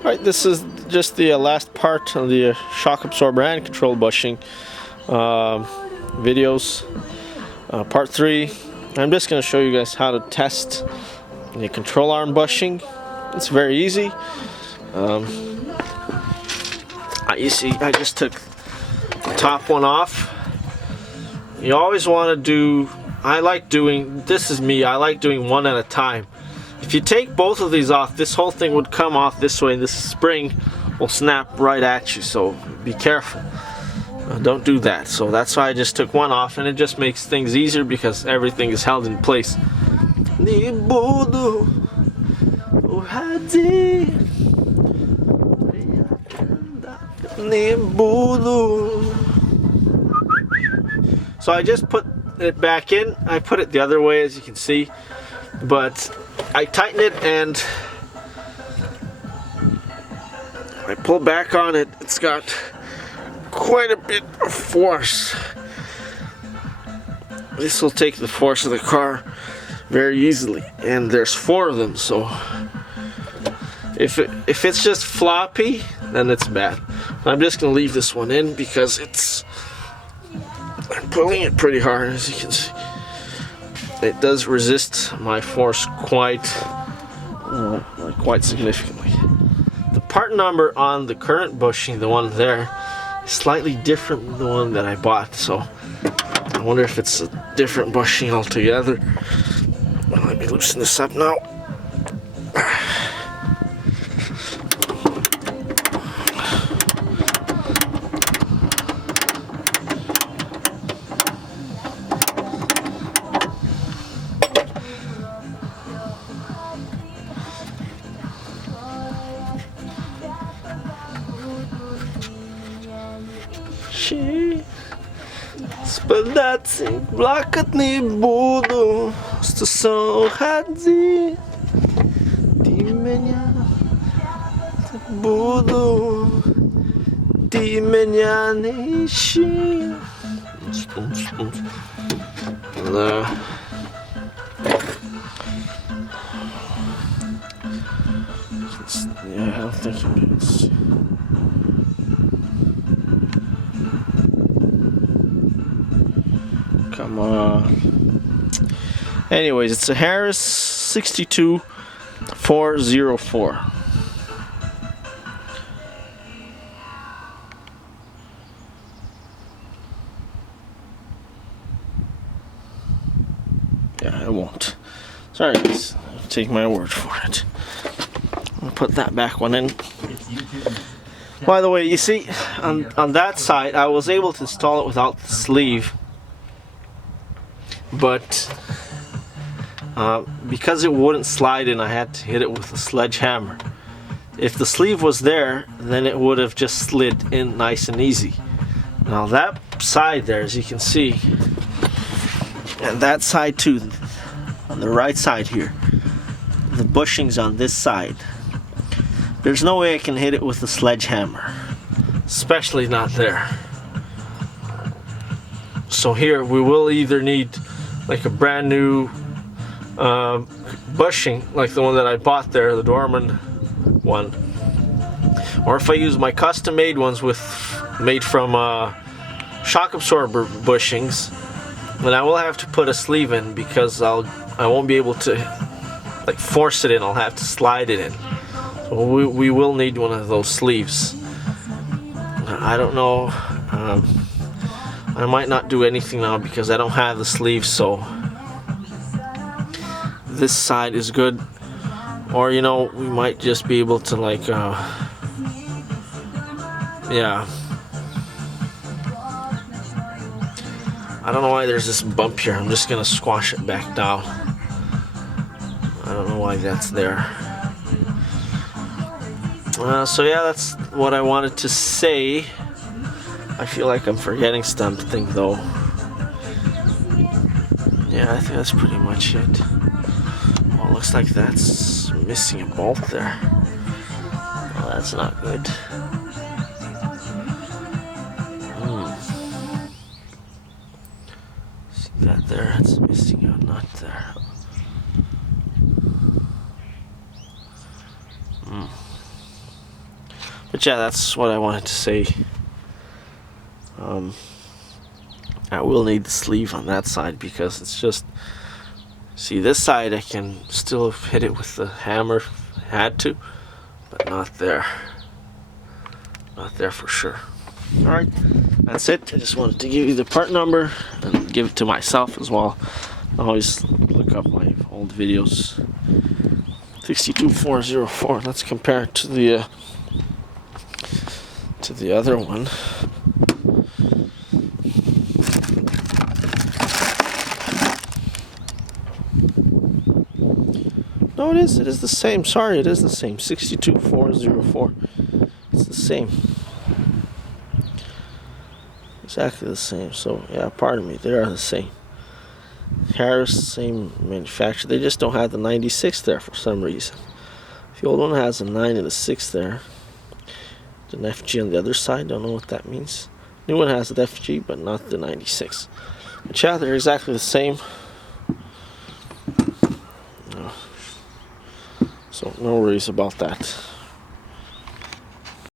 Alright, this is just the last part of the shock absorber and control bushing videos. Part 3. I'm just going to show you guys how to test the control arm bushing. It's very easy. You see, I just took the top one off. You always want to do, this is me, I like doing one at a time. If you take both of these off, this whole thing would come off this way and this spring will snap right at you, so be careful. Don't do that. So that's why I just took one off, and it just makes things easier because everything is held in place. So I just put it back in. I put it the other way, as you can see, but I tighten it and I pull back on it. It's got quite a bit of force. This will take the force of the car very easily, and there's 4 of them, so if it's just floppy, then it's bad. I'm just gonna leave this one in because I'm pulling it pretty hard, as you can see. It does resist my force quite significantly. The part number on the current bushing, the one there, is slightly different than the one that I bought, so I wonder if it's a different bushing altogether. Well, let me loosen this up now. Спадати плакать не буду, стосовно ти меня буду, ти меня не ищи. Yeah, I don't think you can see. Come on. Anyways, it's a Harris 62404. Yeah, I won't. Sorry guys, take my word for it. I'll put that back one in. By the way, you see, on that side, I was able to install it without the sleeve. But because it wouldn't slide in, I had to hit it with a sledgehammer. If the sleeve was there, then it would have just slid in nice and easy. Now that side there, as you can see, and that side too, on the right side here, the bushings on this side, there's no way I can hit it with a sledgehammer, especially not there. So here we will either need like a brand new bushing, like the one that I bought there, the Dorman one, or if I use my custom made ones made from shock absorber bushings, then I will have to put a sleeve in because I won't be able to like force it in. I'll have to slide it in. So we will need one of those sleeves. I don't know. I might not do anything now because I don't have the sleeves, so this side is good. Or, you know, we might just be able to like, yeah. I don't know why there's this bump here. I'm just gonna squash it back down. I don't know why that's there. So yeah, that's what I wanted to say. I feel like I'm forgetting something though. Yeah, I think that's pretty much it. Well, looks like that's missing a bolt there. Well, that's not good. See that there? It's missing a nut there. But yeah, that's what I wanted to say. I will need the sleeve on that side because it's just, see, this side I can still hit it with the hammer if I had to, but not there. Not there for sure. Alright, that's it. I just wanted to give you the part number and give it to myself as well. I always look up my old videos. 62404. Let's compare it to the other one. No, it is the same. Sorry, it is the same. 62404. It's the same. Exactly the same. So yeah, pardon me, they are the same. Harris, same manufacturer. They just don't have the 96 there for some reason. The old one has a 9 and a 6 there. An FG on the other side, don't know what that means. New one has an FG, but not the 96. But yeah, they're exactly the same. So no worries about that.